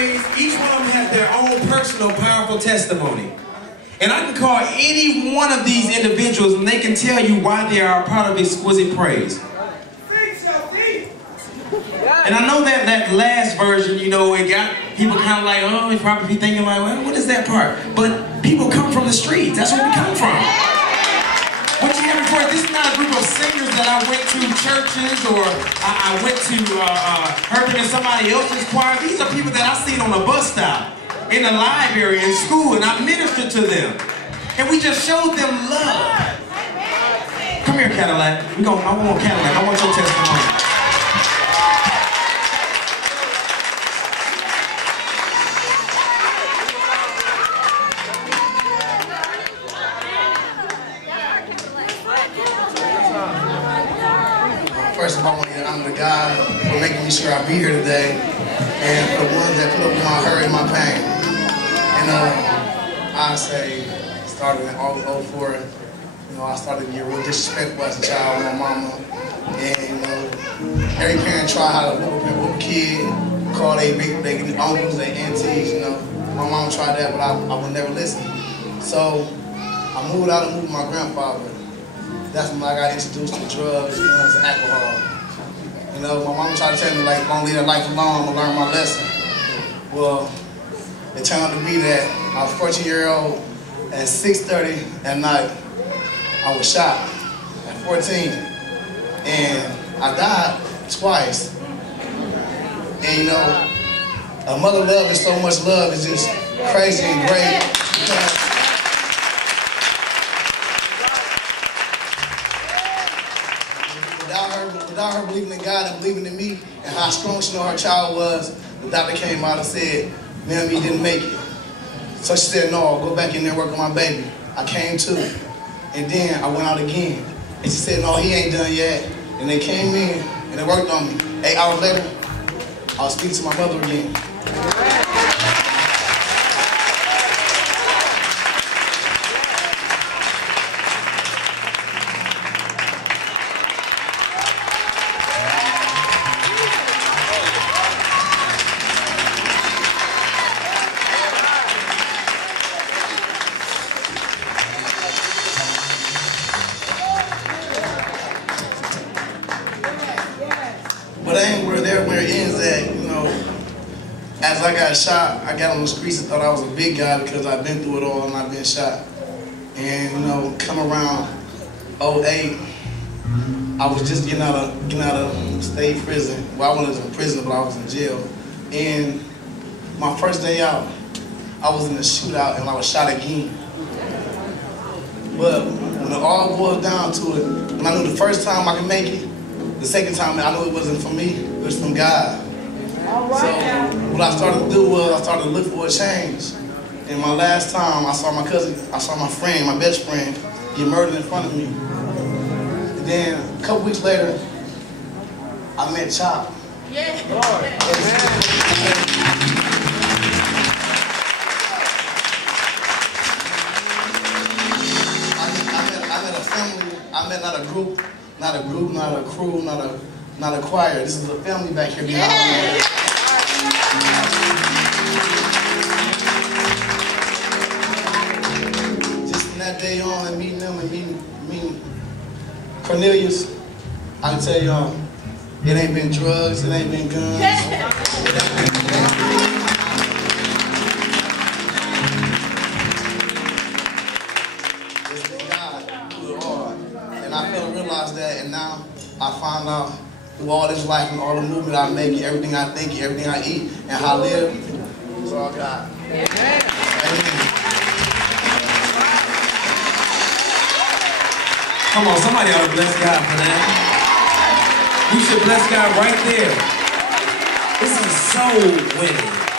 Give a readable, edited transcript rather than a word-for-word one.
praise, each one of them has their own personal, powerful testimony. And I can call any one of these individuals and they can tell you why they are a part of Exquisite Praise. And I know that that last version, you know, it got people kind of like, oh, they probably be thinking like, well, what is that part? But people come from the streets. That's where we come from. What you hear before, this is not a group of singers that I went to churches or I went to heard them in somebody else's choir. These are people that I seen on a bus stop, in the library, in school, and I ministered to them. And we just showed them love. Come here, Cadillac. I want Cadillac. I want your testimony. First of all, I want to honor God for making me sure I be here today, and for the ones that put up with my hurt and my pain. And I say, started in 04, you know, I started to get real disrespectful as a child with my mama. And, you know, every parent try how to whoop a kid, call their uncles, their aunties, you know. My mom tried that, but I would never listen. So I moved out and moved with my grandfather. That's when I got introduced to drugs, guns, and alcohol. You know, my mom tried to tell me, like, don't leave that life alone, I'm gonna learn my lesson. Well, it turned out to be that I was 14-year-old, at 6:30 at night, I was shot at 14. And I died twice. And you know, a mother love and so much love is just crazy and great. Without her believing in God and believing in me and how strong she knew her child was, the doctor came out and said, ma'am, you didn't make it. So she said, no, I'll go back in there and work on my baby. I came to, and then I went out again. And she said, no, he ain't done yet. And they came in and they worked on me. 8 hours later, I was speaking to my mother again. But I ain't where it ends at, you know. As I got shot, I got on the streets and thought I was a big guy because I've been through it all and I've been shot. And you know, come around 08, I was just getting out of state prison. Well, I wasn't in prison, but I was in jail. And my first day out, I was in a shootout and I was shot again. But when it all boils down to it, when I knew the first time I could make it, the second time I knew it wasn't for me, it was from God. So what I started to do was I started to look for a change. And my last time I saw my cousin, I saw my friend, my best friend, get murdered in front of me. And then a couple weeks later, I met Chop. Yeah. I met a family. I met not a group, not a crew, not a choir. This is a family back here behind me. Just from that day on and meeting them and meeting Cornelius, I can tell y'all, it ain't been drugs, it ain't been guns. It's been God through it all. And I failed to realize that, and now I find out through all this life and all the movement I make, everything I think, everything I eat, and how I live, it's all God. Amen. Come on, somebody ought to bless God for that. You should bless God right there. This is soul winning.